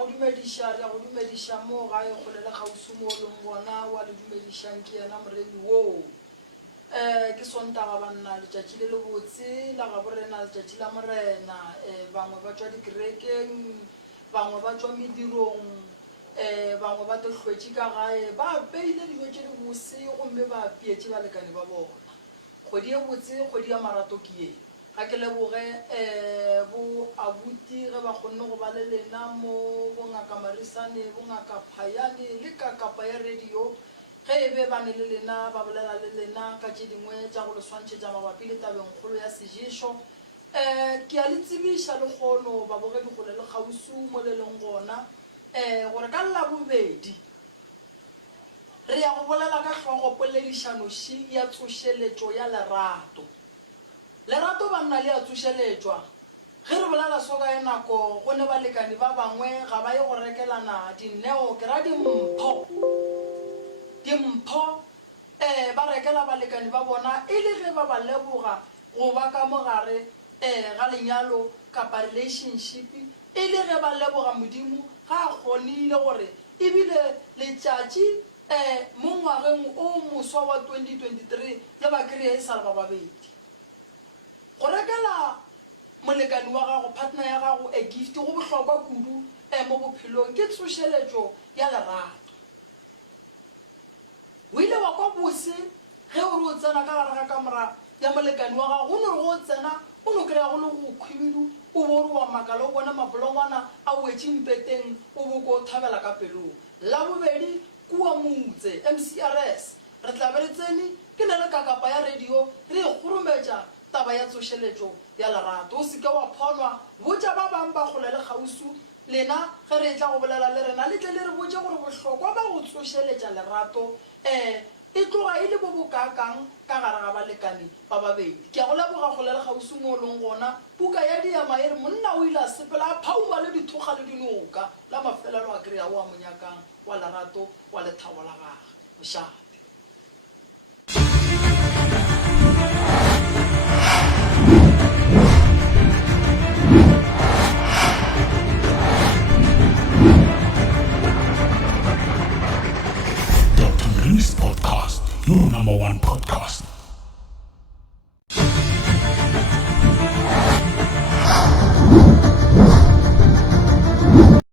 go dumediša mo ga e kgole le gausu mo leng bona wa le dumedišang ke yena moremi woo ke Sontaga banna letšatši le lebotse la ga borena letšatši la morena bangwe ba tšwa dikerekeng bangwe ba tšwa medirong bangwe ba tlhwetše ka gae ba peile dijo tše di bose gomme ba pietše balekane ba bona kgwedi e botse kgwedi ya marato ke ye ga ke leboge bo abuti ge ba kgonne go ba le lena mo bongaka Marisane bongaka Phayane le ka kapa ya radio ge e be ba ne le lena ba bolela le lena ka tše dingwe tša go le swantšhetša mabapi le tabeng kgolo ya seješo ke a le tsebiša le kgono ba bogedi gole le kgausu mo le leng gona gore ka Labobedi re ya go bolela ka hlogo poledišanoši ya tsošeletšo ya lerato banna le a tsošeletšwa ge re bolela soka e nako go ne balekani ba bangwe ga ba ye go rekelana dineo ke ra dimpho ba rekela balekani ba bona e le ge ba ba leboga go ba ka mogare ga lenyalo kapa relationship e le ge ba leboga modimo ga a kgonile gore ebile letšatši mo ngwageng o moswa wa 2023 le ba kry-e e sa le ba babedi go rekela molekani wa gago partner ya gago a gift go bohlokwa kudu mo bophelong ke tsošeletšo ya lerato o ile wa kwa bose ge o re o tsena ka gare ga kamora ya molekani wa gago o ne re go tsena o no kry-a go le go khwibidu o bo re wa makala o bona mapolongwana a wetše mpeteng o bo ko thabela ka pelong Labobedi kua motse MCRS re tla be re tsene ke ne le kakapa ya radio re e kgorometša taba ya tsošeletšo ya lerato o seke wa phonwa botša ba bang ba kgole le kgausu lena ge re tla go bolela le rena le tle le re botše gore bohlokwa ba go tsošeletša lerato e tloga e le bo bokakang ka gare ga balekani ba babedi ke a go leboga kgole le kgausu mo leng gona puka ya diama e re monna o ile a sepela a phauma le dithoga le dinoka la mafelelo a kry-a o a monyakang wa lerato wa lethabo la gage mošate Podcast, your #1 podcast.